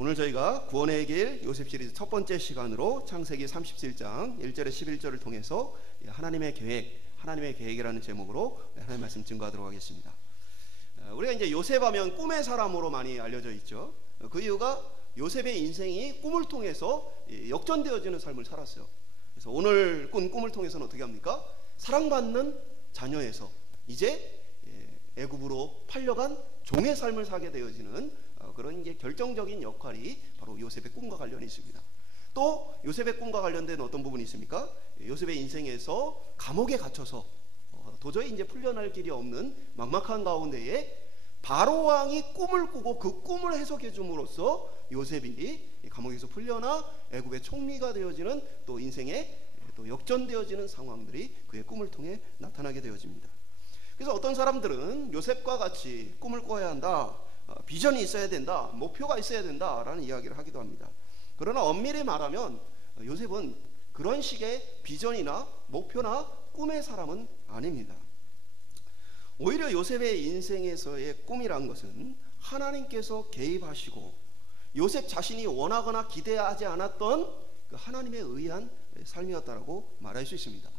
오늘 저희가 구원의 길 요셉 시리즈 첫 번째 시간으로 창세기 37장 1절에 11절을 통해서 하나님의 계획이라는 제목으로 하나님의 말씀 증거하도록 하겠습니다. 우리가 이제 요셉 하면 꿈의 사람으로 많이 알려져 있죠. 그 이유가 요셉의 인생이 꿈을 통해서 역전되어지는 삶을 살았어요. 그래서 오늘 꾼 꿈을 통해서는 어떻게 합니까? 사랑받는 자녀에서 이제 애굽으로 팔려간 종의 삶을 살게 되어지는 그런 이제 결정적인 역할이 바로 요셉의 꿈과 관련이 있습니다. 또 요셉의 꿈과 관련된 어떤 부분이 있습니까? 요셉의 인생에서 감옥에 갇혀서 도저히 이제 풀려날 길이 없는 막막한 가운데에 바로 왕이 꿈을 꾸고 그 꿈을 해석해 줌으로써 요셉이 감옥에서 풀려나 애굽의 총리가 되어지는 또 인생에 또 역전되어지는 상황들이 그의 꿈을 통해 나타나게 되어집니다. 그래서 어떤 사람들은 요셉과 같이 꿈을 꿔야 한다, 비전이 있어야 된다, 목표가 있어야 된다라는 이야기를 하기도 합니다. 그러나 엄밀히 말하면 요셉은 그런 식의 비전이나 목표나 꿈의 사람은 아닙니다. 오히려 요셉의 인생에서의 꿈이란 것은 하나님께서 개입하시고 요셉 자신이 원하거나 기대하지 않았던 그 하나님에 의한 삶이었다라고 말할 수 있습니다.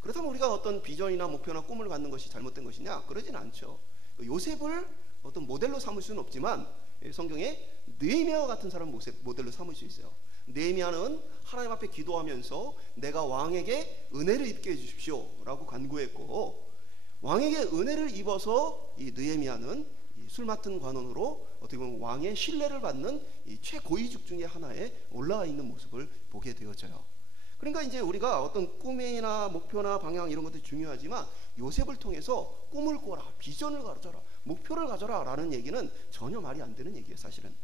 그렇다면 우리가 어떤 비전이나 목표나 꿈을 갖는 것이 잘못된 것이냐? 그러진 않죠. 요셉을 어떤 모델로 삼을 수는 없지만 성경에 느헤미야와 같은 사람을 모델로 삼을 수 있어요. 느헤미야는 하나님 앞에 기도하면서 내가 왕에게 은혜를 입게 해주십시오 라고 간구했고, 왕에게 은혜를 입어서 이 느헤미야는 술 맡은 관원으로 어떻게 보면 왕의 신뢰를 받는 이 최고위직 중에 하나에 올라와 있는 모습을 보게 되어져요. 그러니까 이제 우리가 어떤 꿈이나 목표나 방향 이런 것도 중요하지만 요셉을 통해서 꿈을 꿔라, 비전을 가져라, 목표를 가져라 라는 얘기는 전혀 말이 안 되는 얘기예요. 사실은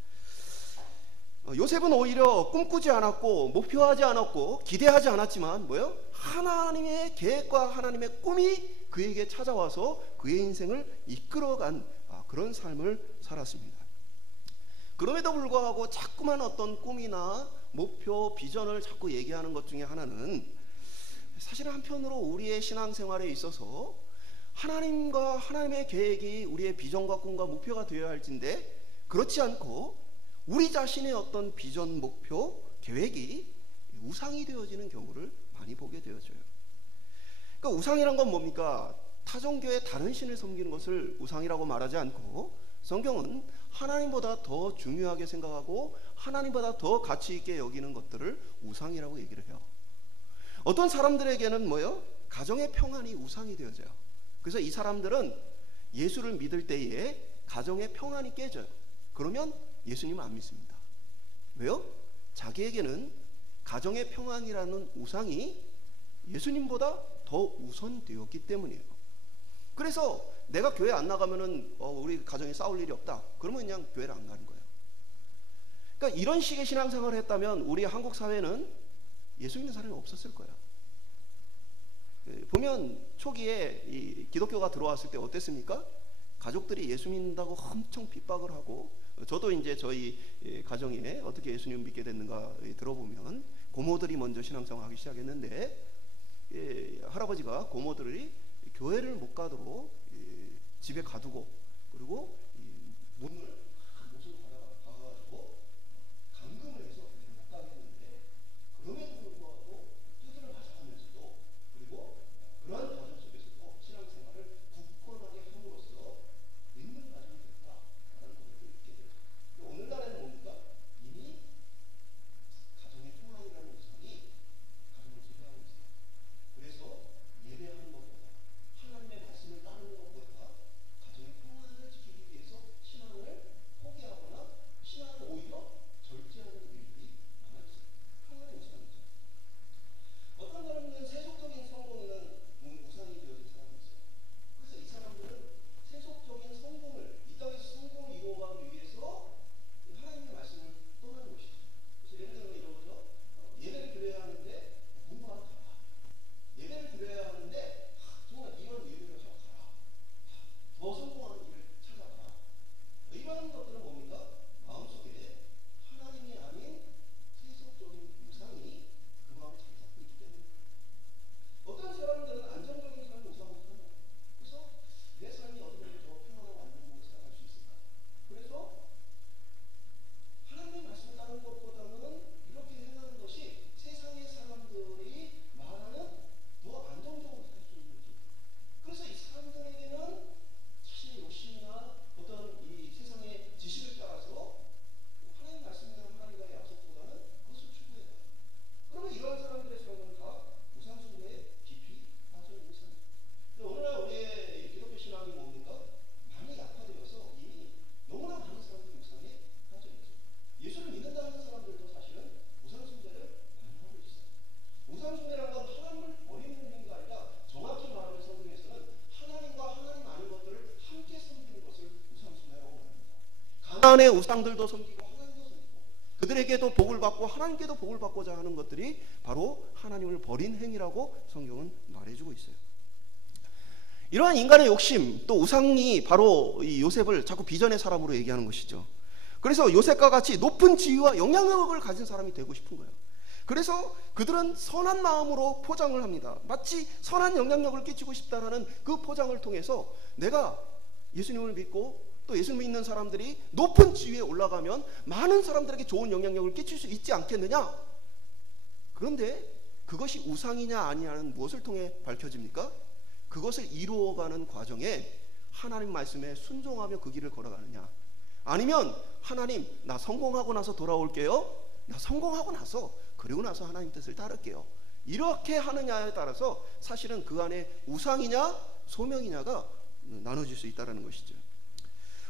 요셉은 오히려 꿈꾸지 않았고 목표하지 않았고 기대하지 않았지만 뭐요? 하나님의 계획과 하나님의 꿈이 그에게 찾아와서 그의 인생을 이끌어간 그런 삶을 살았습니다. 그럼에도 불구하고 자꾸만 어떤 꿈이나 목표, 비전을 자꾸 얘기하는 것 중에 하나는 사실은 한편으로 우리의 신앙생활에 있어서 하나님과 하나님의 계획이 우리의 비전과 꿈과 목표가 되어야 할진데 그렇지 않고 우리 자신의 어떤 비전, 목표, 계획이 우상이 되어지는 경우를 많이 보게 되어져요. 그러니까 우상이란 건 뭡니까? 타종교의 다른 신을 섬기는 것을 우상이라고 말하지 않고 성경은 하나님보다 더 중요하게 생각하고 하나님보다 더 가치 있게 여기는 것들을 우상이라고 얘기를 해요. 어떤 사람들에게는 뭐예요? 가정의 평안이 우상이 되어져요. 그래서 이 사람들은 예수를 믿을 때에 가정의 평안이 깨져요. 그러면 예수님을 안 믿습니다. 왜요? 자기에게는 가정의 평안이라는 우상이 예수님보다 더 우선되었기 때문이에요. 그래서 내가 교회 안 나가면은 우리 가정에 싸울 일이 없다. 그러면 그냥 교회를 안 가는 거예요. 그러니까 이런 식의 신앙생활을 했다면 우리 한국 사회는 예수 믿는 사람이 없었을 거예요. 보면 초기에 이 기독교가 들어왔을 때 어땠습니까? 가족들이 예수 믿는다고 엄청 핍박을 하고, 저도 이제 저희 가정에 어떻게 예수님을 믿게 됐는가 들어보면 고모들이 먼저 신앙생활을 하기 시작했는데 할아버지가 고모들이 교회를 못 가도록 집에 가두고 그리고 문을 못으로 박아가지고 감금을 해서 교회를 못 가게 했는데 그럼에도 불구하고 두드려 맞아가면서도 그리고 그러한 과정 속에서도 신앙생활을 굳건하게 함으로써 믿는 가정이 됐다라는 것을 믿게 되죠. 오늘날에는 뭡니까? 이미 가정의 평안이라는 우상이 가정을 지배하고 있어요. 그래서 예배하는 것보다 하나님의 말씀을 따르는 것보다 가정의 평안을 지키기 위해서 안에 우상들도 섬기고 하나님도 섬기고 그들에게도 복을 받고 하나님께도 복을 받고자 하는 것들이 바로 하나님을 버린 행위라고 성경은 말해주고 있어요. 이러한 인간의 욕심, 또 우상이 바로 이 요셉을 자꾸 비전의 사람으로 얘기하는 것이죠. 그래서 요셉과 같이 높은 지위와 영향력을 가진 사람이 되고 싶은 거예요. 그래서 그들은 선한 마음으로 포장을 합니다. 마치 선한 영향력을 끼치고 싶다라는 그 포장을 통해서 내가 예수님을 믿고 또 예수 믿는 사람들이 높은 지위에 올라가면 많은 사람들에게 좋은 영향력을 끼칠 수 있지 않겠느냐? 그런데 그것이 우상이냐 아니냐는 무엇을 통해 밝혀집니까? 그것을 이루어가는 과정에 하나님 말씀에 순종하며 그 길을 걸어가느냐, 아니면 하나님 나 성공하고 나서 돌아올게요, 나 성공하고 나서 그리고 나서 하나님 뜻을 따를게요, 이렇게 하느냐에 따라서 사실은 그 안에 우상이냐 소명이냐가 나눠질 수 있다는 것이죠.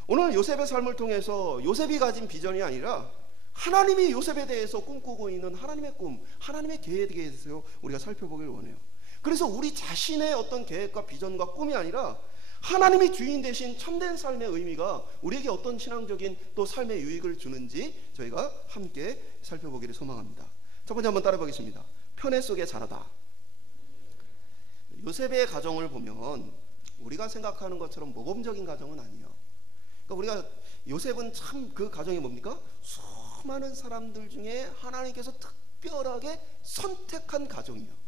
오늘 요셉의 삶을 통해서 요셉이 가진 비전이 아니라 하나님이 요셉에 대해서 꿈꾸고 있는 하나님의 꿈, 하나님의 계획에 대해서 우리가 살펴보길 원해요. 그래서 우리 자신의 어떤 계획과 비전과 꿈이 아니라 하나님이 주인 되신 참된 삶의 의미가 우리에게 어떤 신앙적인 또 삶의 유익을 주는지 저희가 함께 살펴보기를 소망합니다. 첫 번째 한번 따라 보겠습니다. 편애 속에 자라다. 요셉의 가정을 보면 우리가 생각하는 것처럼 모범적인 가정은 아니에요. 그러니까 우리가 요셉은 참 그 가정이 뭡니까? 수많은 사람들 중에 하나님께서 특별하게 선택한 가정이에요.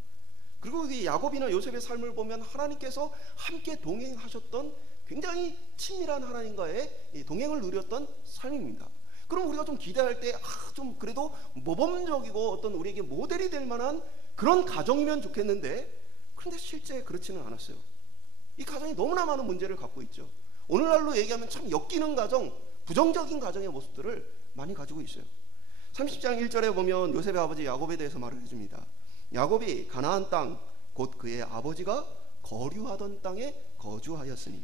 그리고 이 야곱이나 요셉의 삶을 보면 하나님께서 함께 동행하셨던 굉장히 친밀한 하나님과의 동행을 누렸던 삶입니다. 그럼 우리가 좀 기대할 때 좀 그래도 모범적이고 어떤 우리에게 모델이 될 만한 그런 가정이면 좋겠는데, 그런데 실제 그렇지는 않았어요. 이 가정이 너무나 많은 문제를 갖고 있죠. 오늘날로 얘기하면 참 엮이는 가정, 부정적인 가정의 모습들을 많이 가지고 있어요. 30장 1절에 보면 요셉의 아버지 야곱에 대해서 말을 해줍니다. 야곱이 가나안 땅 곧 그의 아버지가 거류하던 땅에 거주하였으니,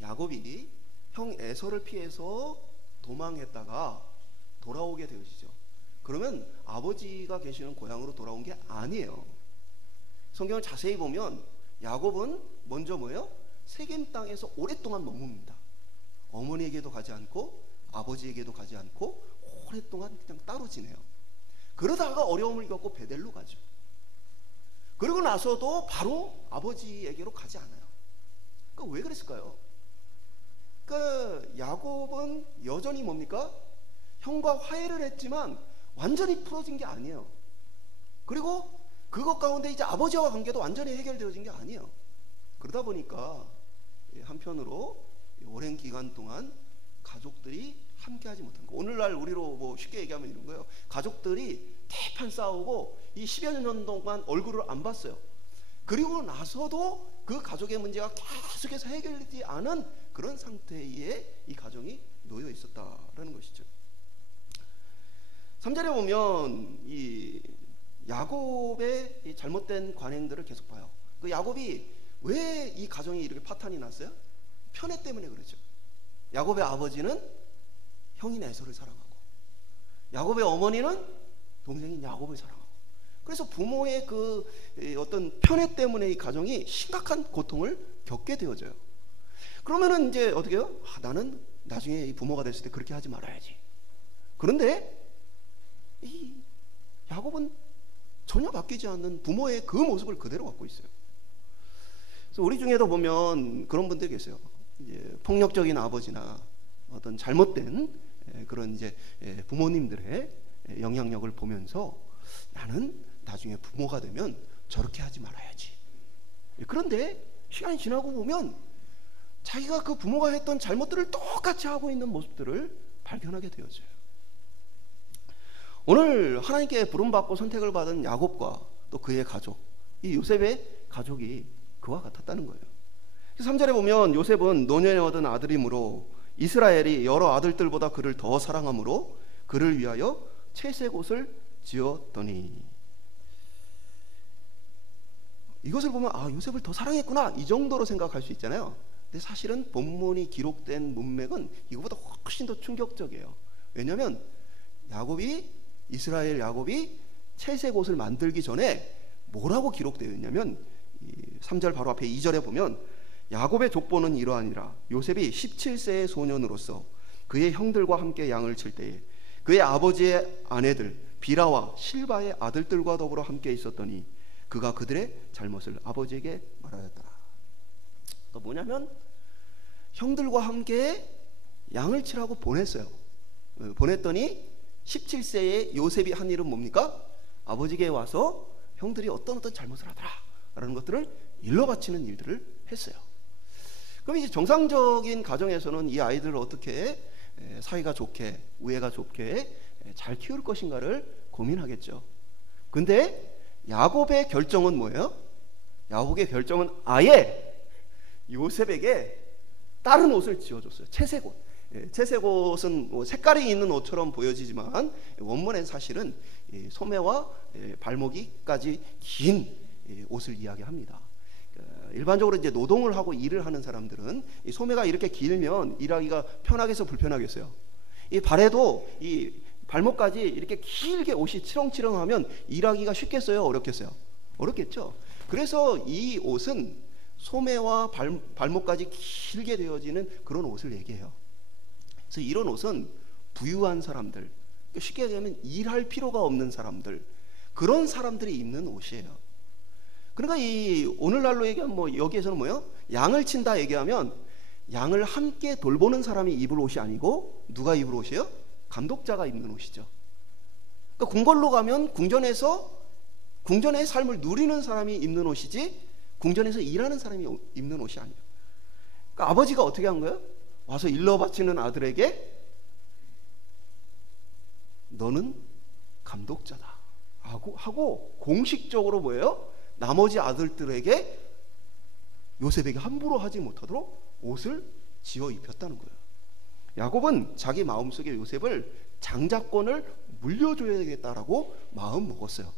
야곱이 형 에서를 피해서 도망했다가 돌아오게 되어지죠. 그러면 아버지가 계시는 고향으로 돌아온 게 아니에요. 성경을 자세히 보면 야곱은 먼저 뭐예요? 세겜 땅에서 오랫동안 머뭅니다. 어머니에게도 가지 않고 아버지에게도 가지 않고 오랫동안 그냥 따로 지내요. 그러다가 어려움을 겪고 베델로 가죠. 그러고 나서도 바로 아버지에게로 가지 않아요. 그러니까 왜 그랬을까요? 그러니까 야곱은 여전히 뭡니까? 형과 화해를 했지만 완전히 풀어진 게 아니에요. 그리고 그것 가운데 이제 아버지와 관계도 완전히 해결되어진 게 아니에요. 그러다 보니까 한편으로 오랜 기간 동안 가족들이 함께하지 못한 거. 오늘날 우리로 뭐 쉽게 얘기하면 이런 거예요. 가족들이 대판 싸우고 이 10여 년 동안 얼굴을 안 봤어요. 그리고 나서도 그 가족의 문제가 계속해서 해결되지 않은 그런 상태에 이 가정이 놓여 있었다라는 것이죠. 3절에 보면 이 야곱의 이 잘못된 관행들을 계속 봐요. 그 야곱이 왜 이 가정이 이렇게 파탄이 났어요? 편애 때문에 그렇죠. 야곱의 아버지는 형인 에서를 사랑하고 야곱의 어머니는 동생인 야곱을 사랑하고, 그래서 부모의 그 어떤 편애 때문에 이 가정이 심각한 고통을 겪게 되어져요. 그러면은 이제 어떻게 해요? 나는 나중에 이 부모가 됐을 때 그렇게 하지 말아야지. 그런데 이 야곱은 전혀 바뀌지 않는 부모의 그 모습을 그대로 갖고 있어요. 그래서 우리 중에도 보면 그런 분들이 계세요. 이제 폭력적인 아버지나 어떤 잘못된 그런 이제 부모님들의 영향력을 보면서 나는 나중에 부모가 되면 저렇게 하지 말아야지. 그런데 시간이 지나고 보면 자기가 그 부모가 했던 잘못들을 똑같이 하고 있는 모습들을 발견하게 되어져요. 오늘 하나님께 부름받고 선택을 받은 야곱과 또 그의 가족, 이 요셉의 가족이 그와 같았다는 거예요. 3절에 보면 요셉은 노년에 얻은 아들이므로 이스라엘이 여러 아들들보다 그를 더 사랑하므로 그를 위하여 채색 옷을 지었더니, 이것을 보면 요셉을 더 사랑했구나 이 정도로 생각할 수 있잖아요. 근데 사실은 본문이 기록된 문맥은 이거보다 훨씬 더 충격적이에요. 왜냐하면 이스라엘 야곱이 채색 옷을 만들기 전에 뭐라고 기록되어 있냐면 3절 바로 앞에 2절에 보면 야곱의 족보는 이러하니라. 요셉이 17세의 소년으로서 그의 형들과 함께 양을 칠 때에 그의 아버지의 아내들 비라와 실바의 아들들과 더불어 함께 있었더니 그가 그들의 잘못을 아버지에게 말하였더라. 그러니까 뭐냐면 형들과 함께 양을 치라고 보냈어요. 보냈더니 17세의 요셉이 한 일은 뭡니까? 아버지에게 와서 형들이 어떤 잘못을 하더라 라는 것들을 일러 바치는 일들을 했어요. 그럼 이제 정상적인 가정에서는 이 아이들을 어떻게 사이가 좋게, 우애가 좋게 잘 키울 것인가를 고민하겠죠. 근데 야곱의 결정은 뭐예요? 야곱의 결정은 아예 요셉에게 다른 옷을 지어줬어요. 채색 옷. 채색 옷은 뭐 색깔이 있는 옷처럼 보여지지만 원문엔 사실은 소매와 발목이까지 긴 옷을 이야기합니다. 일반적으로 이제 노동을 하고 일을 하는 사람들은 이 소매가 이렇게 길면 일하기가 편하겠어, 불편하겠어요? 이 발에도 이 발목까지 이렇게 길게 옷이 치렁치렁하면 일하기가 쉽겠어요, 어렵겠어요? 어렵겠죠. 그래서 이 옷은 소매와 발목까지 길게 되어지는 그런 옷을 얘기해요. 그래서 이런 옷은 부유한 사람들, 쉽게 얘기하면 일할 필요가 없는 사람들, 그런 사람들이 입는 옷이에요. 그러니까 이 오늘날로 얘기하면 뭐 여기에서는 뭐예요? 양을 친다 얘기하면 양을 함께 돌보는 사람이 입을 옷이 아니고 누가 입을 옷이에요? 감독자가 입는 옷이죠. 그러니까 궁궐로 가면 궁전의 삶을 누리는 사람이 입는 옷이지 궁전에서 일하는 사람이 입는 옷이 아니에요. 그러니까 아버지가 어떻게 한 거예요? 와서 일러 바치는 아들에게 너는 감독자다 하고 공식적으로 뭐예요? 나머지 아들들에게 요셉에게 함부로 하지 못하도록 옷을 지어 입혔다는 거예요. 야곱은 자기 마음속에 요셉을 장자권을 물려줘야 되겠다라고 마음 먹었어요.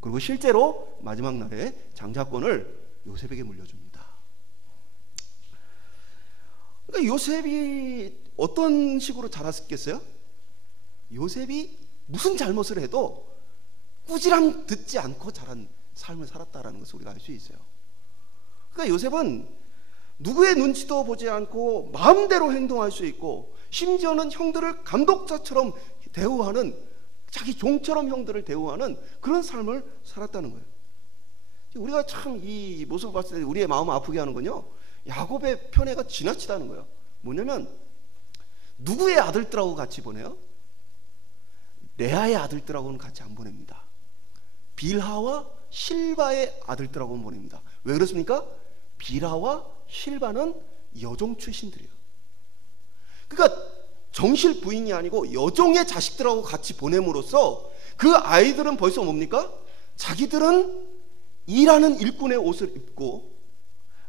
그리고 실제로 마지막 날에 장자권을 요셉에게 물려줍니다. 그러니까 요셉이 어떤 식으로 자랐겠어요? 요셉이 무슨 잘못을 해도 꾸지람 듣지 않고 자란 삶을 살았다라는 것을 우리가 알 수 있어요. 그러니까 요셉은 누구의 눈치도 보지 않고 마음대로 행동할 수 있고 심지어는 형들을 감독자처럼 대우하는, 자기 종처럼 형들을 대우하는 그런 삶을 살았다는 거예요. 우리가 참 이 모습을 봤을 때 우리의 마음을 아프게 하는 건요, 야곱의 편애가 지나치다는 거예요. 뭐냐면 누구의 아들들하고 같이 보내요? 레아의 아들들하고는 같이 안 보냅니다. 빌하와 실바의 아들들하고는 보냅니다. 왜 그렇습니까? 빌하와 실바는 여종 출신들이에요. 그러니까 정실 부인이 아니고 여종의 자식들하고 같이 보냄으로써 그 아이들은 벌써 뭡니까? 자기들은 일하는 일꾼의 옷을 입고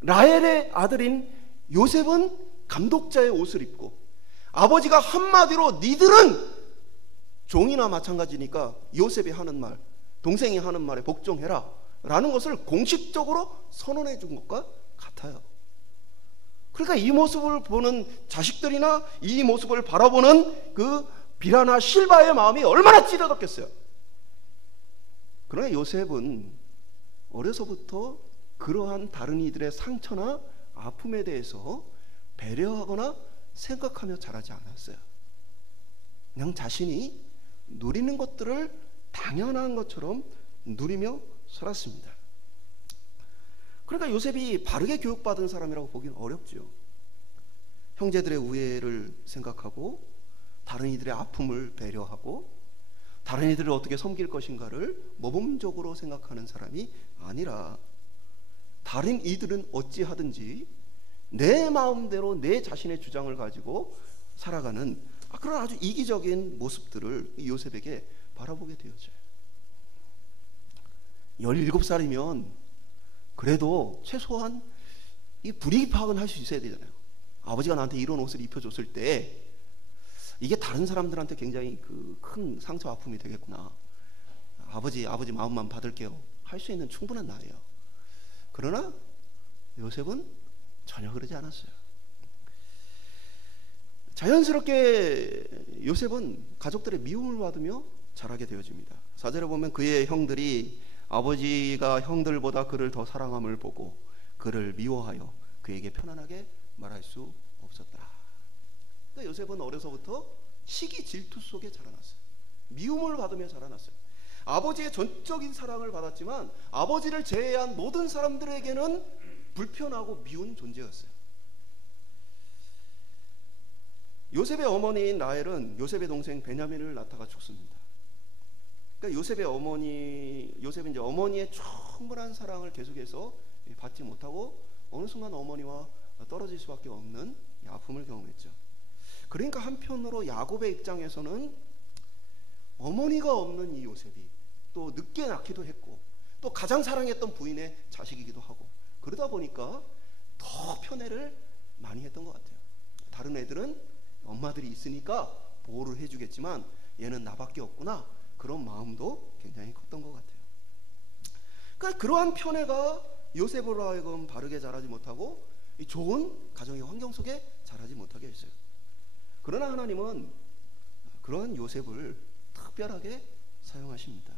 라헬의 아들인 요셉은 감독자의 옷을 입고, 아버지가 한마디로 니들은 종이나 마찬가지니까 요셉이 하는 말, 동생이 하는 말에 복종해라 라는 것을 공식적으로 선언해 준 것과 같아요. 그러니까 이 모습을 보는 자식들이나 이 모습을 바라보는 그 비라나 실바의 마음이 얼마나 찢어졌겠어요. 그러나 요셉은 어려서부터 그러한 다른 이들의 상처나 아픔에 대해서 배려하거나 생각하며 자라지 않았어요. 그냥 자신이 누리는 것들을 당연한 것처럼 누리며 살았습니다. 그러니까 요셉이 바르게 교육받은 사람이라고 보기는 어렵죠. 형제들의 우애를 생각하고 다른 이들의 아픔을 배려하고 다른 이들을 어떻게 섬길 것인가를 모범적으로 생각하는 사람이 아니라 다른 이들은 어찌하든지 내 마음대로 내 자신의 주장을 가지고 살아가는 그런 아주 이기적인 모습들을 요셉에게 바라보게 되어져요. 17살이면 그래도 최소한 이 분위기 파악은 할 수 있어야 되잖아요. 아버지가 나한테 이런 옷을 입혀줬을 때 이게 다른 사람들한테 굉장히 그 큰 상처 아픔이 되겠구나, 아버지 마음만 받을게요 할 수 있는 충분한 나이에요. 그러나 요셉은 전혀 그러지 않았어요. 자연스럽게 요셉은 가족들의 미움을 받으며 자라게 되어집니다. 4절에 보면 그의 형들이 아버지가 형들보다 그를 더 사랑함을 보고 그를 미워하여 그에게 편안하게 말할 수 없었더라. 그러니까 요셉은 어려서부터 시기 질투 속에 자라났어요. 미움을 받으며 자라났어요. 아버지의 전적인 사랑을 받았지만 아버지를 제외한 모든 사람들에게는 불편하고 미운 존재였어요. 요셉의 어머니인 라헬은 요셉의 동생 베냐민을 낳다가 죽습니다. 그러니까 요셉은 이제 어머니의 충분한 사랑을 계속해서 받지 못하고 어느 순간 어머니와 떨어질 수밖에 없는 아픔을 경험했죠. 그러니까 한편으로 야곱의 입장에서는 어머니가 없는 이 요셉이 또 늦게 낳기도 했고 또 가장 사랑했던 부인의 자식이기도 하고 그러다 보니까 더 편애를 많이 했던 것 같아요. 다른 애들은 엄마들이 있으니까 보호를 해주겠지만 얘는 나밖에 없구나, 그런 마음도 굉장히 컸던 것 같아요. 그러니까 그러한 편애가 요셉으로 하여금 바르게 자라지 못하고 좋은 가정의 환경 속에 자라지 못하게 했어요. 그러나 하나님은 그러한 요셉을 특별하게 사용하십니다.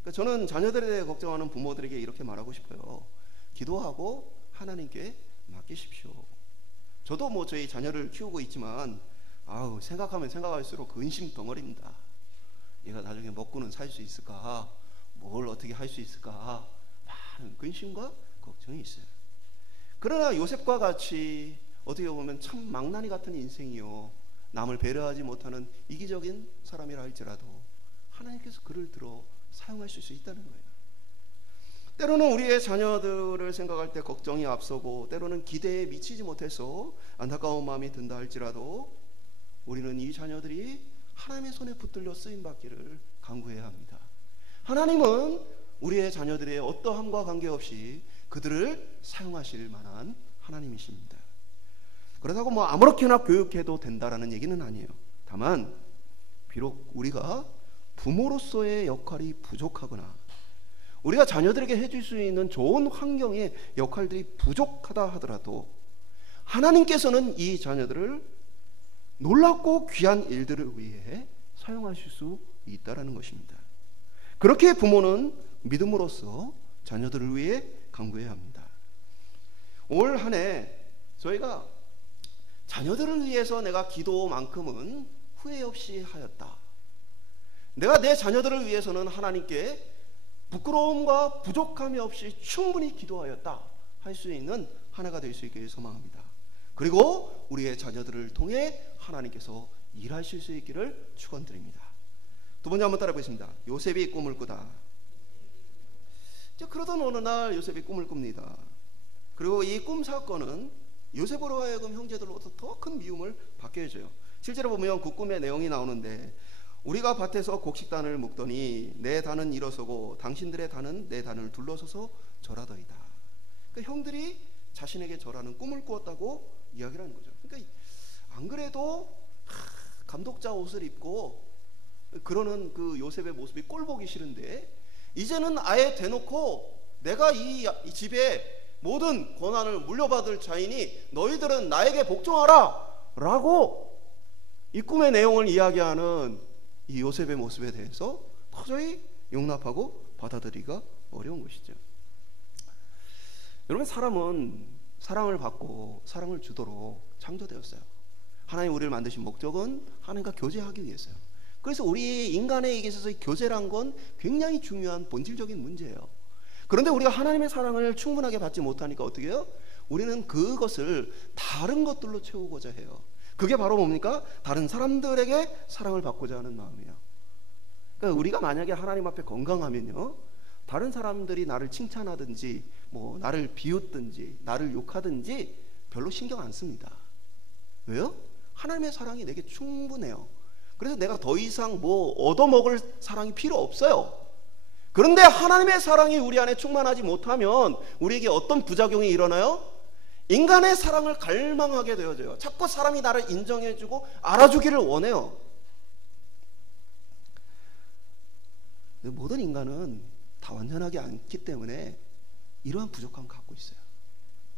그러니까 저는 자녀들에 대해 걱정하는 부모들에게 이렇게 말하고 싶어요. 기도하고 하나님께 맡기십시오. 저도 뭐 저희 자녀를 키우고 있지만 생각하면 생각할수록 근심 덩어리입니다. 얘가 나중에 먹고는 살 수 있을까, 뭘 어떻게 할 수 있을까, 많은 근심과 걱정이 있어요. 그러나 요셉과 같이 어떻게 보면 참 망나니 같은 인생이요, 남을 배려하지 못하는 이기적인 사람이라 할지라도 하나님께서 그를 들어 사용하실 수 있다는 거예요. 때로는 우리의 자녀들을 생각할 때 걱정이 앞서고 때로는 기대에 미치지 못해서 안타까운 마음이 든다 할지라도 우리는 이 자녀들이 하나님의 손에 붙들려 쓰임받기를 간구해야 합니다. 하나님은 우리의 자녀들의 어떠함과 관계없이 그들을 사용하실 만한 하나님이십니다. 그렇다고 뭐 아무렇게나 교육해도 된다라는 얘기는 아니에요. 다만 비록 우리가 부모로서의 역할이 부족하거나 우리가 자녀들에게 해줄 수 있는 좋은 환경의 역할들이 부족하다 하더라도 하나님께서는 이 자녀들을 놀랍고 귀한 일들을 위해 사용하실 수 있다라는 것입니다. 그렇게 부모는 믿음으로써 자녀들을 위해 간구해야 합니다. 올 한 해 저희가 자녀들을 위해서 내가 기도만큼은 후회 없이 하였다. 내가 내 자녀들을 위해서는 하나님께 부끄러움과 부족함이 없이 충분히 기도하였다 할 수 있는 한 해가 될 수 있기를 소망합니다. 그리고 우리의 자녀들을 통해 하나님께서 일하실 수 있기를 축원드립니다. 두 번째 한번 따라 보겠습니다. 요셉이 꿈을 꾸다. 그러던 어느 날 요셉이 꿈을 꿉니다. 그리고 이 꿈 사건은 요셉으로 하여금 형제들로부터 더 큰 미움을 받게 해줘요. 실제로 보면 그 꿈의 내용이 나오는데 우리가 밭에서 곡식단을 묶더니 내 단은 일어서고 당신들의 단은 내 단을 둘러서서 절하더이다. 그러니까 형들이 자신에게 절하는 꿈을 꾸었다고 이야기를 하는 거죠. 그러니까 안 그래도 감독자 옷을 입고 그러는 그 요셉의 모습이 꼴보기 싫은데 이제는 아예 대놓고 내가 이 집에 모든 권한을 물려받을 자이니 너희들은 나에게 복종하라 라고 이 꿈의 내용을 이야기하는 이 요셉의 모습에 대해서 도저히 용납하고 받아들이기가 어려운 것이죠. 여러분, 사람은 사랑을 받고 사랑을 주도록 창조되었어요. 하나님 우리를 만드신 목적은 하나님과 교제하기 위해서요. 그래서 우리 인간에게 있어서 교제란 건 굉장히 중요한 본질적인 문제예요. 그런데 우리가 하나님의 사랑을 충분하게 받지 못하니까 어떻게 해요? 우리는 그것을 다른 것들로 채우고자 해요. 그게 바로 뭡니까? 다른 사람들에게 사랑을 받고자 하는 마음이에요. 그러니까 우리가 만약에 하나님 앞에 건강하면요, 다른 사람들이 나를 칭찬하든지 뭐 나를 비웃든지 나를 욕하든지 별로 신경 안 씁니다. 왜요? 하나님의 사랑이 내게 충분해요. 그래서 내가 더 이상 뭐 얻어먹을 사랑이 필요 없어요. 그런데 하나님의 사랑이 우리 안에 충만하지 못하면 우리에게 어떤 부작용이 일어나요? 인간의 사랑을 갈망하게 되어져요. 자꾸 사람이 나를 인정해주고 알아주기를 원해요. 모든 인간은 다 완전하지 않기 때문에 이러한 부족함을 갖고 있어요.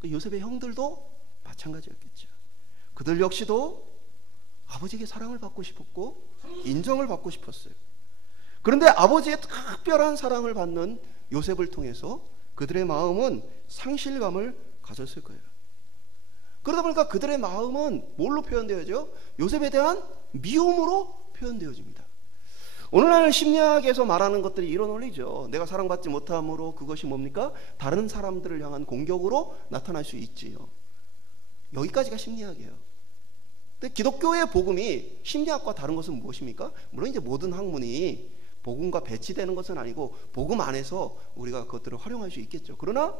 요셉의 형들도 마찬가지였겠죠. 그들 역시도 아버지에게 사랑을 받고 싶었고 인정을 받고 싶었어요. 그런데 아버지의 특별한 사랑을 받는 요셉을 통해서 그들의 마음은 상실감을 가졌을 거예요. 그러다 보니까 그들의 마음은 뭘로 표현되어져? 요셉에 대한 미움으로 표현되어집니다. 오늘날 심리학에서 말하는 것들이 이런 원리죠. 내가 사랑받지 못함으로 그것이 뭡니까? 다른 사람들을 향한 공격으로 나타날 수 있지요. 여기까지가 심리학이에요. 근데 기독교의 복음이 심리학과 다른 것은 무엇입니까? 물론 이제 모든 학문이 복음과 배치되는 것은 아니고 복음 안에서 우리가 그것들을 활용할 수 있겠죠. 그러나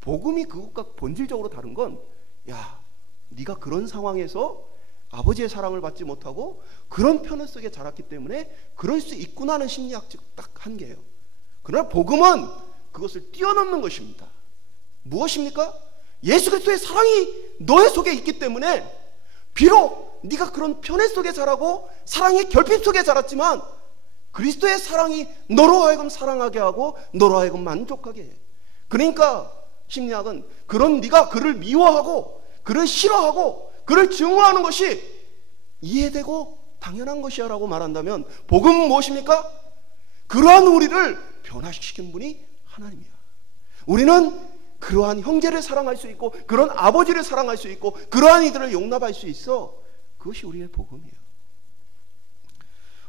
복음이 그것과 본질적으로 다른 건, 야, 네가 그런 상황에서 아버지의 사랑을 받지 못하고 그런 편을 속에 자랐기 때문에 그럴 수 있구나 하는 심리학적 딱 한계예요. 그러나 복음은 그것을 뛰어넘는 것입니다. 무엇입니까? 예수 그리스도의 사랑이 너의 속에 있기 때문에 비록 네가 그런 편애 속에 자라고 사랑의 결핍 속에 자랐지만 그리스도의 사랑이 너로 하여금 사랑하게 하고 너로 하여금 만족하게 해. 그러니까 심리학은 그런 네가 그를 미워하고 그를 싫어하고 그를 증오하는 것이 이해되고 당연한 것이야 라고 말한다면 복음은 무엇입니까? 그러한 우리를 변화시킨 분이 하나님이야. 우리는 그러한 형제를 사랑할 수 있고 그런 아버지를 사랑할 수 있고 그러한 이들을 용납할 수 있어. 그것이 우리의 복음이에요.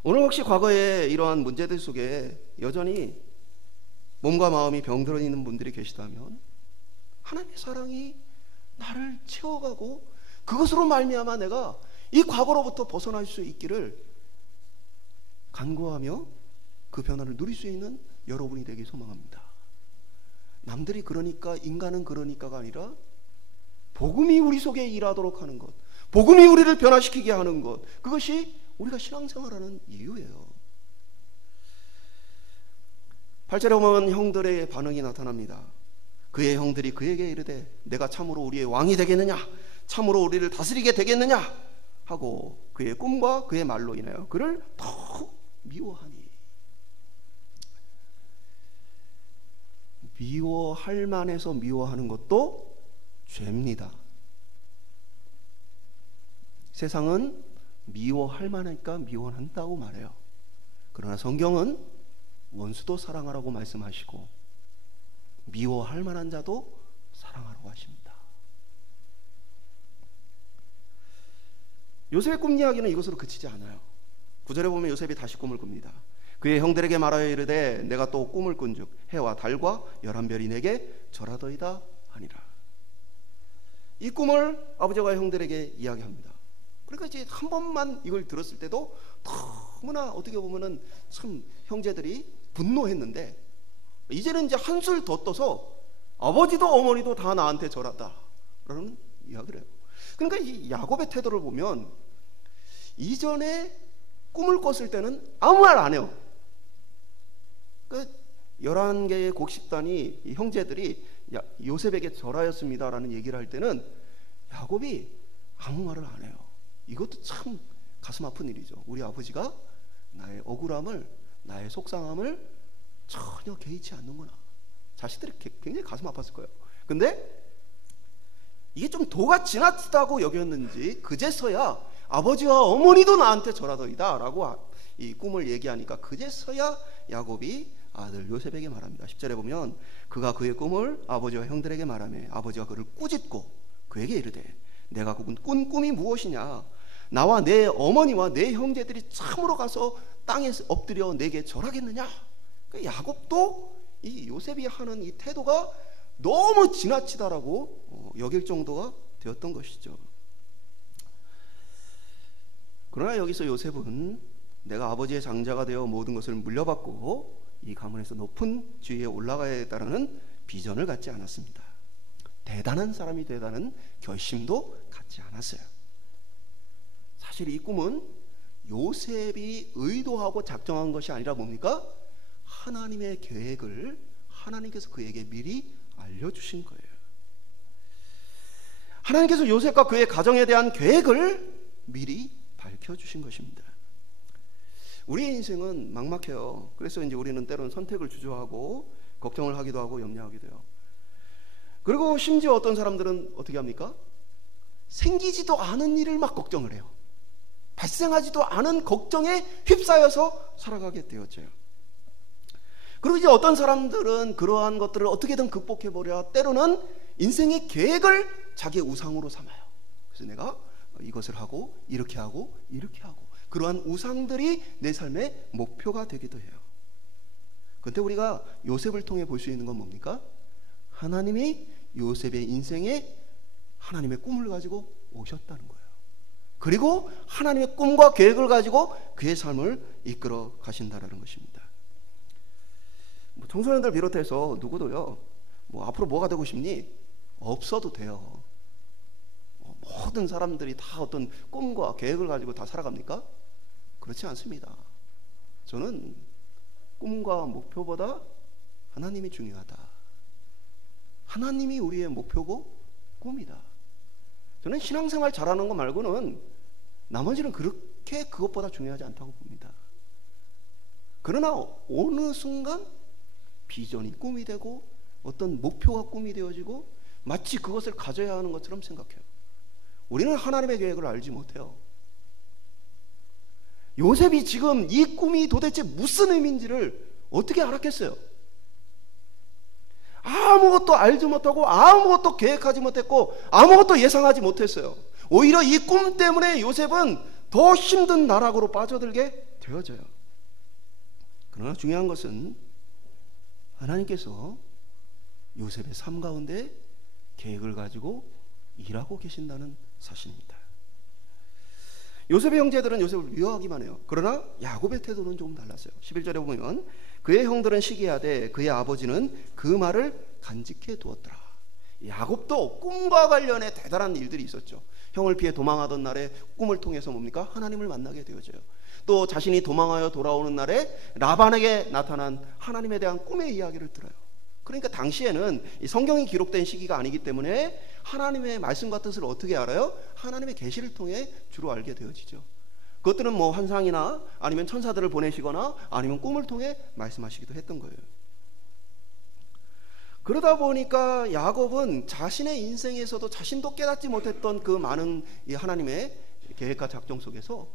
오늘 혹시 과거에 이러한 문제들 속에 여전히 몸과 마음이 병들어 있는 분들이 계시다면 하나님의 사랑이 나를 채워가고 그것으로 말미암아 내가 이 과거로부터 벗어날 수 있기를 간구하며 그 변화를 누릴 수 있는 여러분이 되길 소망합니다. 남들이 그러니까 인간은 그러니까가 아니라 복음이 우리 속에 일하도록 하는 것, 복음이 우리를 변화시키게 하는 것, 그것이 우리가 신앙생활하는 이유예요. 8절에 보면 형들의 반응이 나타납니다. 그의 형들이 그에게 이르되 내가 참으로 우리의 왕이 되겠느냐, 참으로 우리를 다스리게 되겠느냐 하고 그의 꿈과 그의 말로 인하여 그를 더욱 미워하니. 미워할 만해서 미워하는 것도 죄입니다. 세상은 미워할 만하니까 미워한다고 말해요. 그러나 성경은 원수도 사랑하라고 말씀하시고 미워할 만한 자도 사랑하라고 하십니다. 요셉의 꿈 이야기는 이것으로 그치지 않아요. 9절에 보면 요셉이 다시 꿈을 꿉니다. 그의 형들에게 말하여 이르되 내가 또 꿈을 꾼즉 해와 달과 11별이 내게 절하더이다 하니라. 이 꿈을 아버지와 형들에게 이야기합니다. 그러니까 이제 한 번만 이걸 들었을 때도 너무나 어떻게 보면은 참 형제들이 분노했는데 이제는 이제 한술 더 떠서 아버지도 어머니도 다 나한테 절하다 라는 이야기를 해요. 그러니까 이 야곱의 태도를 보면 이전에 꿈을 꿨을 때는 아무 말 안 해요. 그 11개의 곡식단이 이 형제들이 요셉에게 절하였습니다라는 얘기를 할 때는 야곱이 아무 말을 안 해요. 이것도 참 가슴 아픈 일이죠. 우리 아버지가 나의 억울함을, 나의 속상함을 전혀 개의치 않는구나. 자식들이 굉장히 가슴 아팠을 거예요. 근데 이게 좀 도가 지나치다고 여겼는지 그제서야 아버지와 어머니도 나한테 절하더이다 라고 이 꿈을 얘기하니까 그제서야 야곱이 아들 요셉에게 말합니다. 10절에 보면 그가 그의 꿈을 아버지와 형들에게 말하며 아버지가 그를 꾸짖고 그에게 이르되 내가 꾼 꿈이 무엇이냐, 나와 내 어머니와 내 형제들이 참으로 가서 땅에 엎드려 내게 절하겠느냐. 그러니까 야곱도 이 요셉이 하는 이 태도가 너무 지나치다라고 여길 정도가 되었던 것이죠. 그러나 여기서 요셉은 내가 아버지의 장자가 되어 모든 것을 물려받고 이 가문에서 높은 지위에 올라가야 했다는 비전을 갖지 않았습니다. 대단한 사람이 되다는 결심도 갖지 않았어요. 사실 이 꿈은 요셉이 의도하고 작정한 것이 아니라 뭡니까? 하나님의 계획을 하나님께서 그에게 미리 알려주신 거예요. 하나님께서 요셉과 그의 가정에 대한 계획을 미리 밝혀주신 것입니다. 우리의 인생은 막막해요. 그래서 이제 우리는 때로는 선택을 주저하고 걱정을 하기도 하고 염려하기도 해요. 그리고 심지어 어떤 사람들은 어떻게 합니까? 생기지도 않은 일을 막 걱정을 해요. 발생하지도 않은 걱정에 휩싸여서 살아가게 되었죠. 그리고 이제 어떤 사람들은 그러한 것들을 어떻게든 극복해보려 때로는 인생의 계획을 자기의 우상으로 삼아요. 그래서 내가 이것을 하고 이렇게 하고 이렇게 하고, 그러한 우상들이 내 삶의 목표가 되기도 해요. 그런데 우리가 요셉을 통해 볼 수 있는 건 뭡니까? 하나님이 요셉의 인생에 하나님의 꿈을 가지고 오셨다는 거예요. 그리고 하나님의 꿈과 계획을 가지고 그의 삶을 이끌어 가신다는 것입니다. 청소년들 비롯해서 누구도요, 앞으로 뭐가 되고 싶니? 없어도 돼요. 모든 사람들이 다 어떤 꿈과 계획을 가지고 다 살아갑니까? 그렇지 않습니다. 저는 꿈과 목표보다 하나님이 중요하다. 하나님이 우리의 목표고 꿈이다. 저는 신앙생활 잘하는 거 말고는 나머지는 그렇게 그것보다 중요하지 않다고 봅니다. 그러나 어느 순간 비전이 꿈이 되고 어떤 목표가 꿈이 되어지고 마치 그것을 가져야 하는 것처럼 생각해요. 우리는 하나님의 계획을 알지 못해요. 요셉이 지금 이 꿈이 도대체 무슨 의미인지를 어떻게 알았겠어요? 아무것도 알지 못하고 아무것도 계획하지 못했고 아무것도 예상하지 못했어요. 오히려 이 꿈 때문에 요셉은 더 힘든 나락으로 빠져들게 되어져요. 그러나 중요한 것은 하나님께서 요셉의 삶 가운데 계획을 가지고 일하고 계신다는 사실입니다. 요셉의 형제들은 요셉을 미워하기만 해요. 그러나 야곱의 태도는 조금 달랐어요. 11절에 보면 그의 형들은 시기하되 그의 아버지는 그 말을 간직해 두었더라. 야곱도 꿈과 관련해 대단한 일들이 있었죠. 형을 피해 도망하던 날에 꿈을 통해서 뭡니까? 하나님을 만나게 되어져요. 또 자신이 도망하여 돌아오는 날에 라반에게 나타난 하나님에 대한 꿈의 이야기를 들어요. 그러니까 당시에는 이 성경이 기록된 시기가 아니기 때문에 하나님의 말씀과 뜻을 어떻게 알아요? 하나님의 계시를 통해 주로 알게 되어지죠. 그것들은 환상이나 아니면 천사들을 보내시거나 아니면 꿈을 통해 말씀하시기도 했던 거예요. 그러다 보니까 야곱은 자신의 인생에서도 자신도 깨닫지 못했던 그 많은 이 하나님의 계획과 작정 속에서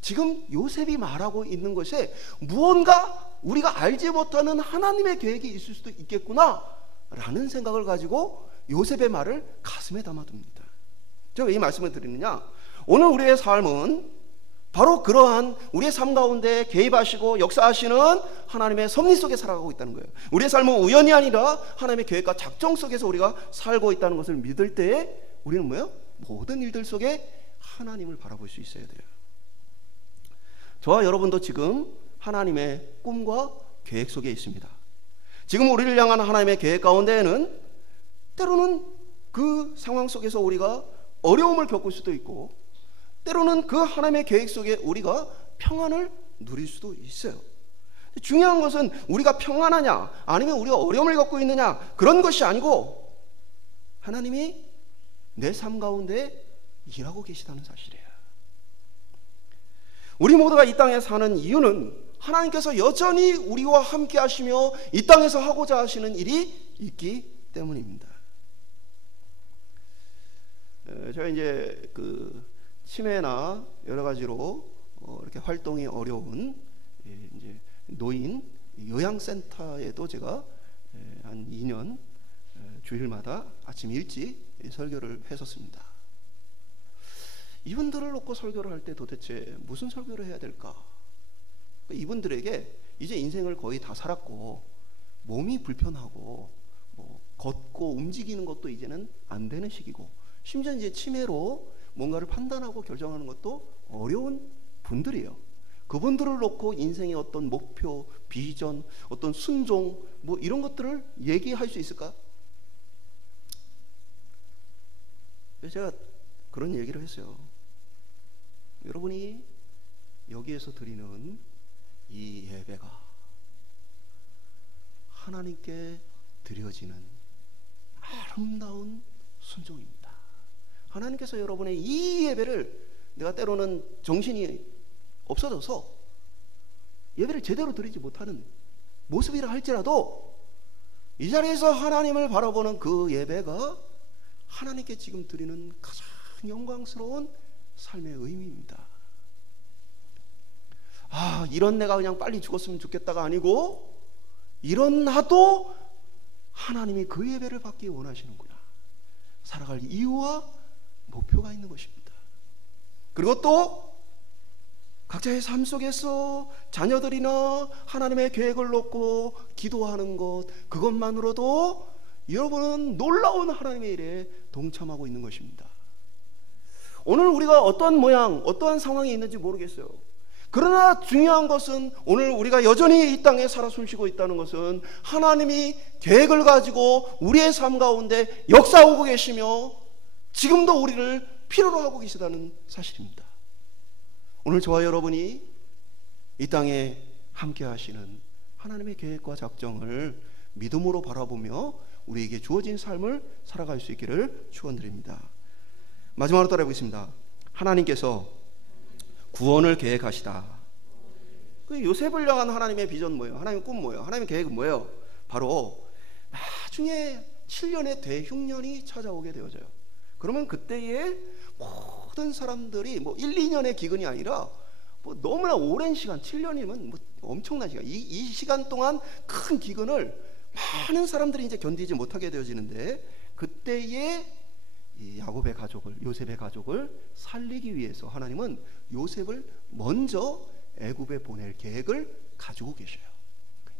지금 요셉이 말하고 있는 것에 무언가 우리가 알지 못하는 하나님의 계획이 있을 수도 있겠구나 라는 생각을 가지고 요셉의 말을 가슴에 담아둡니다. 제가 왜 이 말씀을 드리느냐, 오늘 우리의 삶은 바로 그러한 우리의 삶 가운데 개입하시고 역사하시는 하나님의 섭리 속에 살아가고 있다는 거예요. 우리의 삶은 우연이 아니라 하나님의 계획과 작정 속에서 우리가 살고 있다는 것을 믿을 때에 우리는 모든 일들 속에 하나님을 바라볼 수 있어야 돼요. 저와 여러분도 지금 하나님의 꿈과 계획 속에 있습니다. 지금 우리를 향한 하나님의 계획 가운데에는 때로는 그 상황 속에서 우리가 어려움을 겪을 수도 있고 때로는 그 하나님의 계획 속에 우리가 평안을 누릴 수도 있어요. 중요한 것은 우리가 평안하냐 아니면 우리가 어려움을 겪고 있느냐 그런 것이 아니고 하나님이 내 삶 가운데 일하고 계시다는 사실이에요. 우리 모두가 이 땅에 사는 이유는 하나님께서 여전히 우리와 함께 하시며 이 땅에서 하고자 하시는 일이 있기 때문입니다. 제가 이제 치매나 여러 가지로 이렇게 활동이 어려운 이제 노인 요양센터에도 제가 한 2년 주일마다 아침 일찍 설교를 했었습니다. 이분들을 놓고 설교를 할 때 도대체 무슨 설교를 해야 될까? 이분들에게 이제 인생을 거의 다 살았고 몸이 불편하고 걷고 움직이는 것도 이제는 안 되는 시기고 심지어 이제 치매로 뭔가를 판단하고 결정하는 것도 어려운 분들이에요. 그분들을 놓고 인생의 어떤 목표, 비전, 어떤 순종 이런 것들을 얘기할 수 있을까? 그래서 제가 그런 얘기를 했어요. 여러분이 여기에서 드리는 이 예배가 하나님께 드려지는 아름다운 순종입니다. 하나님께서 여러분의 이 예배를 내가 때로는 정신이 없어져서 예배를 제대로 드리지 못하는 모습이라 할지라도 이 자리에서 하나님을 바라보는 그 예배가 하나님께 지금 드리는 가장 영광스러운 삶의 의미입니다. 이런 내가 그냥 빨리 죽었으면 좋겠다가 아니고 이런 나도 하나님이 그 예배를 받기 원하시는구나. 살아갈 이유와 목표가 있는 것입니다. 그리고 또 각자의 삶 속에서 자녀들이나 하나님의 계획을 놓고 기도하는 것, 그것만으로도 여러분은 놀라운 하나님의 일에 동참하고 있는 것입니다. 오늘 우리가 어떠한 모양, 어떠한 상황이 있는지 모르겠어요. 그러나 중요한 것은 오늘 우리가 여전히 이 땅에 살아 숨쉬고 있다는 것은 하나님이 계획을 가지고 우리의 삶 가운데 역사하고 계시며 지금도 우리를 필요로 하고 계시다는 사실입니다. 오늘 저와 여러분이 이 땅에 함께 하시는 하나님의 계획과 작정을 믿음으로 바라보며 우리에게 주어진 삶을 살아갈 수 있기를 축원드립니다. 마지막으로 따라해보겠습니다. 하나님께서 구원을 계획하시다. 그 요셉을 향한 하나님의 비전 뭐예요? 하나님의 꿈 뭐예요? 하나님의 계획은 뭐예요? 바로 나중에 7년의 대흉년이 찾아오게 되어져요. 그러면 그때에 모든 사람들이 뭐 1, 2년의 기근이 아니라 뭐 너무나 오랜 시간, 7년이면 뭐 엄청난 시간, 이 시간 동안 큰 기근을 많은 사람들이 이제 견디지 못하게 되어지는데, 그때에 이 야곱의 가족을, 요셉의 가족을 살리기 위해서 하나님은 요셉을 먼저 애굽에 보낼 계획을 가지고 계셔요.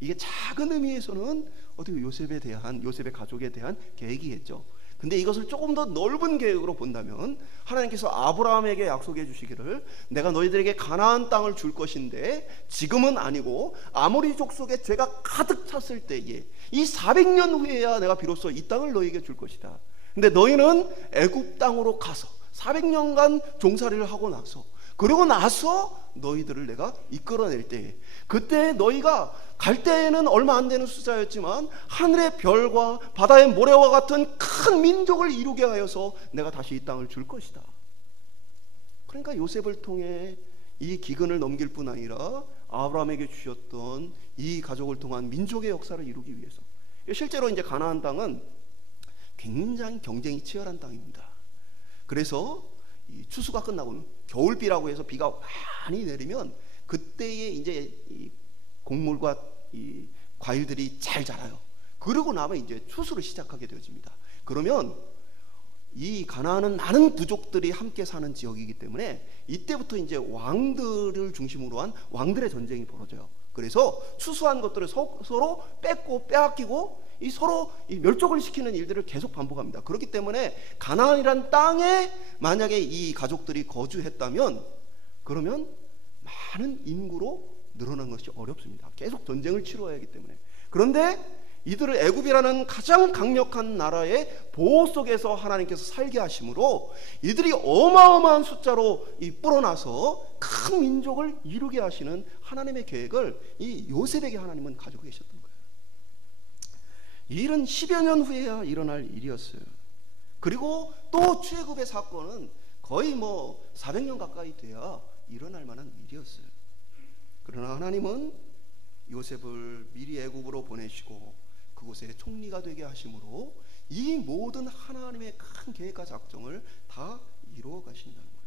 이게 작은 의미에서는 어떻게 요셉의 가족에 대한 계획이겠죠. 근데 이것을 조금 더 넓은 계획으로 본다면 하나님께서 아브라함에게 약속해 주시기를 내가 너희들에게 가나안 땅을 줄 것인데 지금은 아니고 아모리 족속의 죄가 가득 찼을 때에 이 400년 후에야 내가 비로소 이 땅을 너희에게 줄 것이다. 근데 너희는 애굽 땅으로 가서 400년간 종살이를 하고 나서, 그러고 나서 너희들을 내가 이끌어낼 때에, 그때 너희가 갈 때에는 얼마 안 되는 숫자였지만 하늘의 별과 바다의 모래와 같은 큰 민족을 이루게 하여서 내가 다시 이 땅을 줄 것이다. 그러니까 요셉을 통해 이 기근을 넘길 뿐 아니라 아브라함에게 주셨던 이 가족을 통한 민족의 역사를 이루기 위해서. 실제로 이제 가나안 땅은 굉장히 경쟁이 치열한 땅입니다. 그래서 이 추수가 끝나고는 겨울비라고 해서 비가 많이 내리면 그때에 이제 이 곡물과 이 과일들이 잘 자라요. 그러고 나면 이제 추수를 시작하게 되어집니다. 그러면 이 가나안은 많은 부족들이 함께 사는 지역이기 때문에 이때부터 이제 왕들을 중심으로 한 왕들의 전쟁이 벌어져요. 그래서 추수한 것들을 서로 뺏고 빼앗기고 이 서로 이 멸족을 시키는 일들을 계속 반복합니다. 그렇기 때문에 가나안이란 땅에 만약에 이 가족들이 거주했다면 그러면 많은 인구로 늘어난 것이 어렵습니다. 계속 전쟁을 치러야 하기 때문에. 그런데 이들을 애굽이라는 가장 강력한 나라의 보호 속에서 하나님께서 살게 하심으로 이들이 어마어마한 숫자로 불어나서 큰 민족을 이루게 하시는 하나님의 계획을 이 요셉에게 하나님은 가지고 계셨던 거예요. 이 일은 10여 년 후에야 일어날 일이었어요. 그리고 또 출애굽의 사건은 거의 뭐 400년 가까이 돼야 일어날 만한 일이었어요. 그러나 하나님은 요셉을 미리 애굽으로 보내시고 그곳에 총리가 되게 하심으로 이 모든 하나님의 큰 계획과 작정을 다 이루어 가신다는 거예요.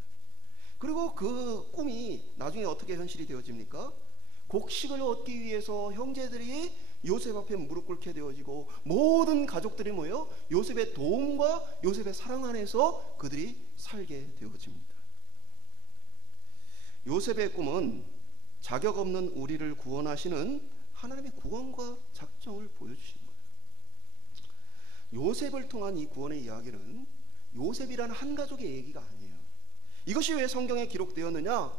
그리고 그 꿈이 나중에 어떻게 현실이 되어집니까? 곡식을 얻기 위해서 형제들이 요셉 앞에 무릎 꿇게 되어지고 모든 가족들이 모여 요셉의 도움과 요셉의 사랑 안에서 그들이 살게 되어집니다. 요셉의 꿈은 자격 없는 우리를 구원하시는 하나님의 구원과 작정을 보여주신 거예요. 요셉을 통한 이 구원의 이야기는 요셉이라는 한 가족의 얘기가 아니에요. 이것이 왜 성경에 기록되었느냐?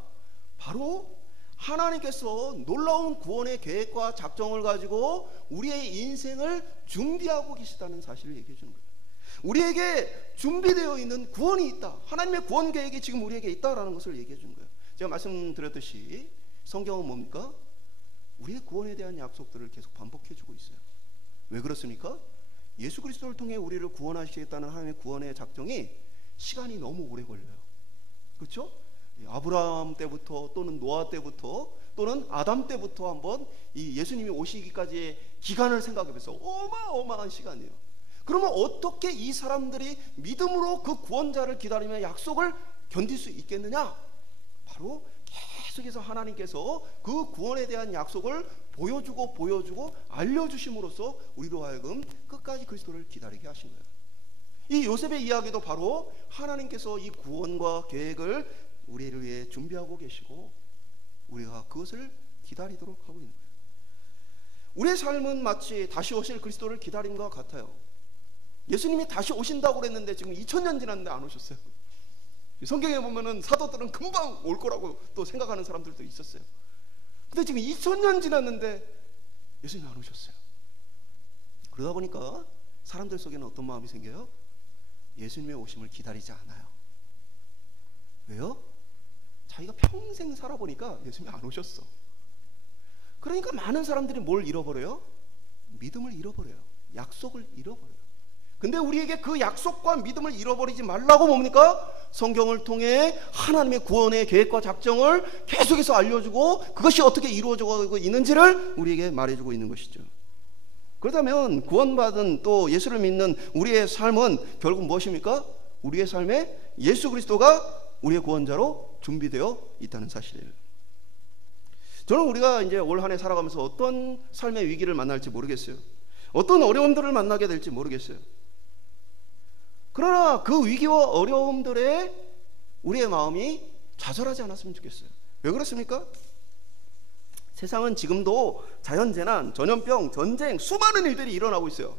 바로 하나님께서 놀라운 구원의 계획과 작정을 가지고 우리의 인생을 준비하고 계시다는 사실을 얘기해 주는 거예요. 우리에게 준비되어 있는 구원이 있다. 하나님의 구원 계획이 지금 우리에게 있다라는 것을 얘기해 주는 거예요. 제가 말씀드렸듯이 성경은 뭡니까? 우리의 구원에 대한 약속들을 계속 반복해 주고 있어요. 왜 그렇습니까? 예수 그리스도를 통해 우리를 구원하시겠다는 하나님의 구원의 작정이 시간이 너무 오래 걸려요. 그렇죠? 아브라함 때부터 또는 노아 때부터 또는 아담 때부터 한번 이 예수님이 오시기까지의 기간을 생각해보세요. 어마어마한 시간이에요. 그러면 어떻게 이 사람들이 믿음으로 그 구원자를 기다리며 약속을 견딜 수 있겠느냐? 바로 계속해서 하나님께서 그 구원에 대한 약속을 보여주고 알려주심으로써 우리로 하여금 끝까지 그리스도를 기다리게 하신 거예요. 이 요셉의 이야기도 바로 하나님께서 이 구원과 계획을 우리를 위해 준비하고 계시고 우리가 그것을 기다리도록 하고 있는 거예요. 우리의 삶은 마치 다시 오실 그리스도를 기다림과 같아요. 예수님이 다시 오신다고 그랬는데 지금 2000년 지났는데 안 오셨어요. 성경에 보면은 사도들은 금방 올 거라고 또 생각하는 사람들도 있었어요. 근데 지금 2000년 지났는데 예수님이 안 오셨어요. 그러다 보니까 사람들 속에는 어떤 마음이 생겨요? 예수님의 오심을 기다리지 않아요. 왜요? 자기가 평생 살아보니까 예수님이 안 오셨어. 그러니까 많은 사람들이 뭘 잃어버려요? 믿음을 잃어버려요. 약속을 잃어버려요. 근데 우리에게 그 약속과 믿음을 잃어버리지 말라고 뭡니까? 성경을 통해 하나님의 구원의 계획과 작정을 계속해서 알려주고 그것이 어떻게 이루어지고 있는지를 우리에게 말해주고 있는 것이죠. 그렇다면 구원받은 또 예수를 믿는 우리의 삶은 결국 무엇입니까? 우리의 삶에 예수 그리스도가 우리의 구원자로 준비되어 있다는 사실이에요. 저는 우리가 이제 올 한 해 살아가면서 어떤 삶의 위기를 만날지 모르겠어요. 어떤 어려움들을 만나게 될지 모르겠어요. 그러나 그 위기와 어려움들에 우리의 마음이 좌절하지 않았으면 좋겠어요. 왜 그렇습니까? 세상은 지금도 자연재난, 전염병, 전쟁, 수많은 일들이 일어나고 있어요.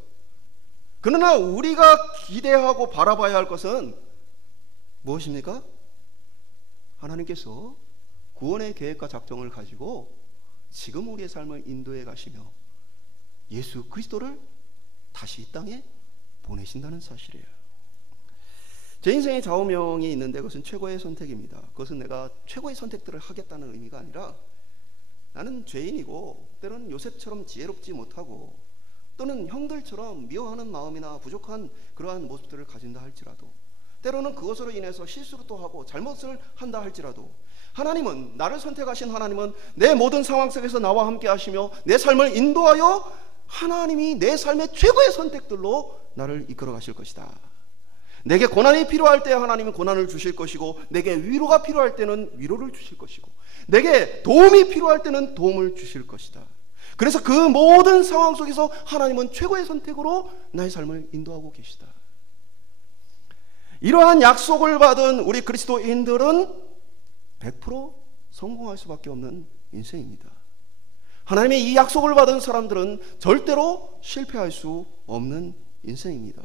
그러나 우리가 기대하고 바라봐야 할 것은 무엇입니까? 하나님께서 구원의 계획과 작정을 가지고 지금 우리의 삶을 인도해 가시며 예수 그리스도를 다시 이 땅에 보내신다는 사실이에요. 제 인생에 좌우명이 있는데 그것은 최고의 선택입니다. 그것은 내가 최고의 선택들을 하겠다는 의미가 아니라 나는 죄인이고 때로는 요셉처럼 지혜롭지 못하고 또는 형들처럼 미워하는 마음이나 부족한 그러한 모습들을 가진다 할지라도 때로는 그것으로 인해서 실수를 또 하고 잘못을 한다 할지라도 하나님은 나를 선택하신 하나님은 내 모든 상황 속에서 나와 함께 하시며 내 삶을 인도하여 하나님이 내 삶의 최고의 선택들로 나를 이끌어 가실 것이다. 내게 고난이 필요할 때 하나님은 고난을 주실 것이고 내게 위로가 필요할 때는 위로를 주실 것이고 내게 도움이 필요할 때는 도움을 주실 것이다. 그래서 그 모든 상황 속에서 하나님은 최고의 선택으로 나의 삶을 인도하고 계시다. 이러한 약속을 받은 우리 그리스도인들은 100% 성공할 수밖에 없는 인생입니다. 하나님의 이 약속을 받은 사람들은 절대로 실패할 수 없는 인생입니다.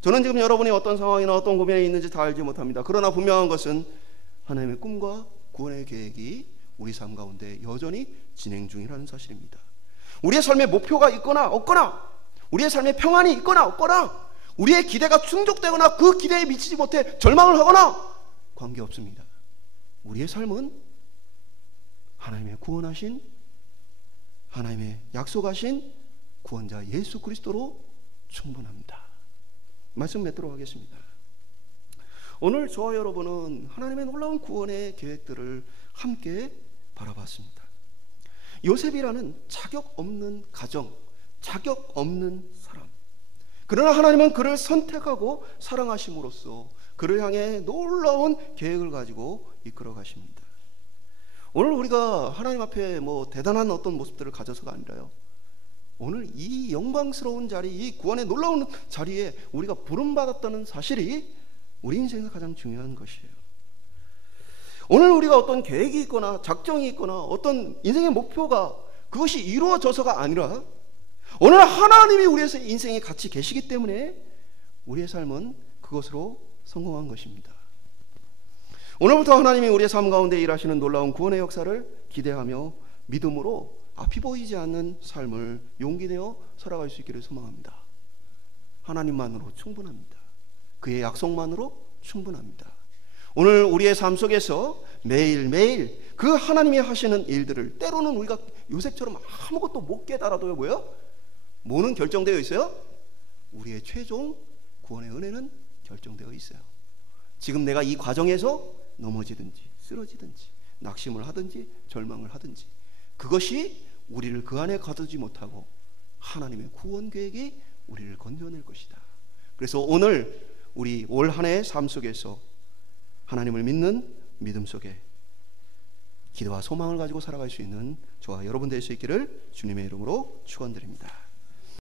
저는 지금 여러분이 어떤 상황이나 어떤 고민에 있는지 다 알지 못합니다. 그러나 분명한 것은 하나님의 꿈과 구원의 계획이 우리 삶 가운데 여전히 진행 중이라는 사실입니다. 우리의 삶의 목표가 있거나 없거나 우리의 삶의 평안이 있거나 없거나 우리의 기대가 충족되거나 그 기대에 미치지 못해 절망을 하거나 관계없습니다. 우리의 삶은 하나님의 구원하신 하나님의 약속하신 구원자 예수 그리스도로 충분합니다. 말씀 맺도록 하겠습니다. 오늘 저와 여러분은 하나님의 놀라운 구원의 계획들을 함께 바라봤습니다. 요셉이라는 자격 없는 가정, 자격 없는 사람. 그러나 하나님은 그를 선택하고 사랑하심으로써 그를 향해 놀라운 계획을 가지고 이끌어 가십니다. 오늘 우리가 하나님 앞에 대단한 어떤 모습들을 가져서가 아니라요. 오늘 이 영광스러운 자리, 이 구원의 놀라운 자리에 우리가 부름받았다는 사실이 우리 인생에서 가장 중요한 것이에요. 오늘 우리가 어떤 계획이 있거나 작정이 있거나 어떤 인생의 목표가 그것이 이루어져서가 아니라 오늘 하나님이 우리의 인생에 같이 계시기 때문에 우리의 삶은 그것으로 성공한 것입니다. 오늘부터 하나님이 우리의 삶 가운데 일하시는 놀라운 구원의 역사를 기대하며 믿음으로 앞이 보이지 않는 삶을 용기 내어 살아갈 수 있기를 소망합니다. 하나님만으로 충분합니다. 그의 약속만으로 충분합니다. 오늘 우리의 삶 속에서 매일매일 그 하나님이 하시는 일들을 때로는 우리가 요셉처럼 아무것도 못 깨달아도요 뭐예요? 뭐는 결정되어 있어요? 우리의 최종 구원의 은혜는 결정되어 있어요. 지금 내가 이 과정에서 넘어지든지 쓰러지든지 낙심을 하든지 절망을 하든지 그것이 우리를 그 안에 가두지 못하고 하나님의 구원 계획이 우리를 건져낼 것이다. 그래서 오늘 우리 올 한 해의 삶 속에서 하나님을 믿는 믿음 속에 기도와 소망을 가지고 살아갈 수 있는 저와 여러분 될 수 있기를 주님의 이름으로 축원드립니다.